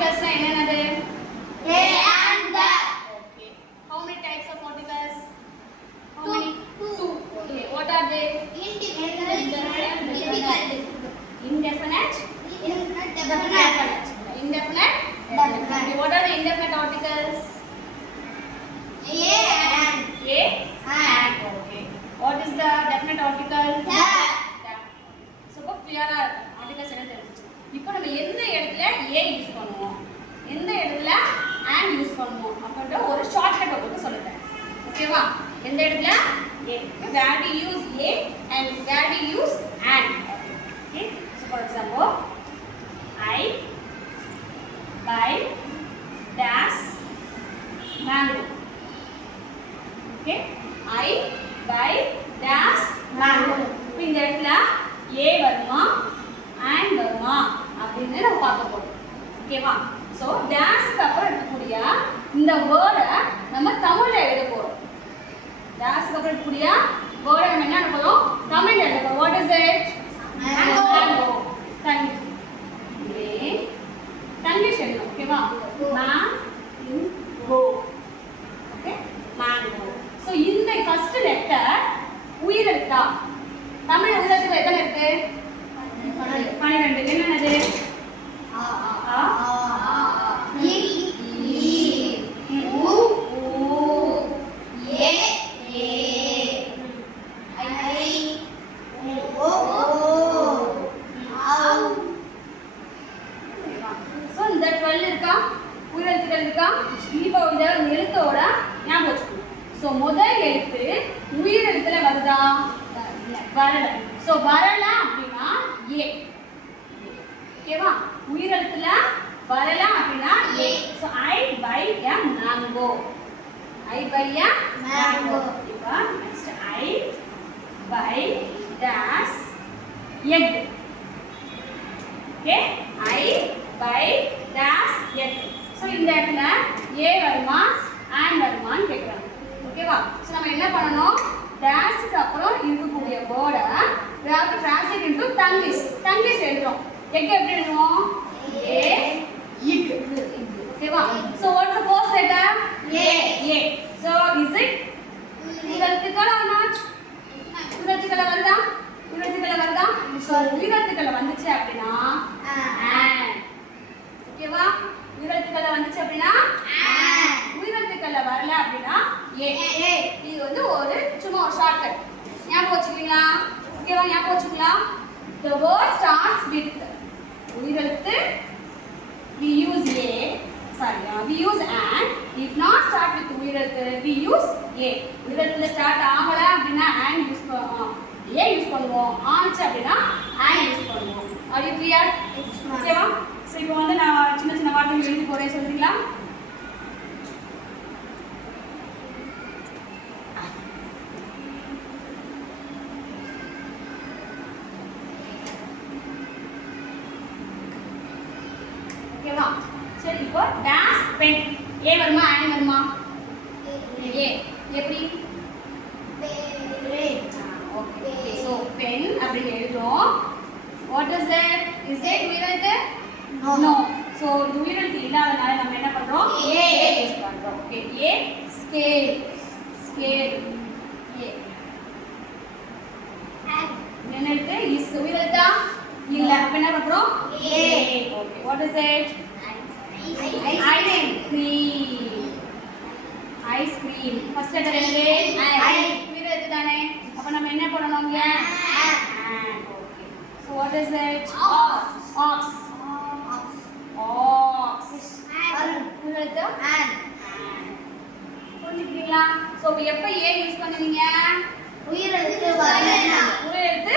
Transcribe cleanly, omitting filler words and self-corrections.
articles na என்னது? A and the. Okay. How many types of articles? How many? Two. Okay. What are they? Indefinite. Indefinite. Definite. Indefinite. Okay. What are the indefinite articles? A and. A and. Okay. What is the definite article? The. So clear articles என்ன தெரிஞ்சுச்சு. இப்போ நம்ம எந்த இடத்துல a use பண்ணுவோம், எந்த இடத்துல and use பண்ணுவோம் அப்படின்ற ஒரு ஷார்ட்கட் உங்களுக்கு சொல்லிட்டேன். ஓகேவா? எந்த இடத்துல a, where we use a and where we use and. Okay. So for example, I buy dash mango. Okay. I buy dash mango. இப்போ இந்த இடத்துல a வருமா and வருமா அப்படின்னு நம்ம பார்க்க போறோம். ஓகேவா? சோ டேஷ்க்கு அப்புறம் இருக்கக்கூடிய இந்த வேர்டை நம்ம தமிழ்ல எழுத போறோம். டேஷ்க்கு அப்புறம் இருக்கக்கூடிய வேர்டை நம்ம என்ன எழுத போறோம்? தமிழ்ல எழுத போறோம். What is it? Mango. Tanglish. Tanglish எழுதணும். ஓகேவா? mango. ஓகே? mango. சோ இந்த ஃபர்ஸ்ட் லெட்டர் உயிரெழுத்தா? தமிழ் உயிரெழுத்துல எத்தனை இருக்கு? 12. என்னது? A. ஆ E. U. A. I. O. Au. So இந்த 12 இருக்கா? உயிரெழுத்துக்கள் இருக்கா? இப்போ இந்த எழுத்தோட ஞாபகம் வச்சுக்கணும். சோ முதல் எழுத்து உயிரெழுத்துல வருதா? வரல. சோ வரல அப்படினா a. ஓகேவா? உயிரெழுத்துல வரல அப்படினா a. So I buy a mango. I buy a mango. இப்போ next I buy dash egg. Okay? I buy dash egg. So இந்த இடத்துல a வருமா and வருமான்னு கேக்குறாங்க. ஓகேவா? சோ நம்ம என்ன பண்ணனும்? டேஷ்க்கு அப்புறம் இருக்கக்கூடிய வேர்டை we have to translate into Tanglish. Tanglish எழுதுறோம். எக் எப்படி எழுதுவோம்? a இக். ஓகேவா? So what's the first letter? A. So is it உயிரெழுத்துக்கள் or not? உயிரெழுத்துக்கள் வருதா? உயிரெழுத்துக்கள் வருதா? சோ உயிரெழுத்துக்கள் வந்துச்சு அப்படினா and. ஓகேவா? உயிரெழுத்துக்கள் வந்துச்சு அப்படினா and. உயிரெழுத்துக்கள் வரல அப்படினா a. இது வந்து ஒரு சும்மா ஒரு ஷார்ட்கட். ஞாபகம் வச்சுக்கீங்களா? ஓகேவா? ஞாபகம் வச்சுங்களா? The word starts with உயிரெழுத்து we use a. We use and. If not start with உயிரெழுத்து we use a. உயிரெழுத்துல ஸ்டார்ட் ஆகல அப்படினா and யூஸ் பண்ணுவோம். a யூஸ் பண்ணுவோம். ஆச்சு அப்படினா and யூஸ் பண்ணுவோம். Are you clear? ஓகேவா? சோ இப்போ வந்து நான் சின்ன சின்ன வார்த்தைகள் எழுதி போறேன், சொல்றீங்களா? ஓகேவா? சரி இப்போ டாஷ் பென். a வருமா and வருமா? a. எப்படி? ஓகே. சோ பென் அப்படி எழுதுறோம். What is it? Is it உயிரெழுத்து? No. So இது உயிரெழுத்து இல்லாதனால நம்ம என்ன பண்றோம்? a யூஸ் பண்றோம். Okay. a scale. Scale. a. என்ன எழுத்து? is உயிரெழுத்தா? இல்ல. அப்ப என்ன பண்றோம்? a. Okay. What is it? Ice cream. Ice cream. First letter என்னது? I. உயிரெழுத்து தானே? அப்ப நம்ம என்ன பண்ணனும் இங்க? And. Okay. So what is it? Ox. Ox. உயிரெழுத்து? And. புரிஞ்சுக்கிறீங்களா? சோ எப்ப a யூஸ் பண்ணுவீங்க? உயிரெழுத்து வரலனா. உயிரெழுத்து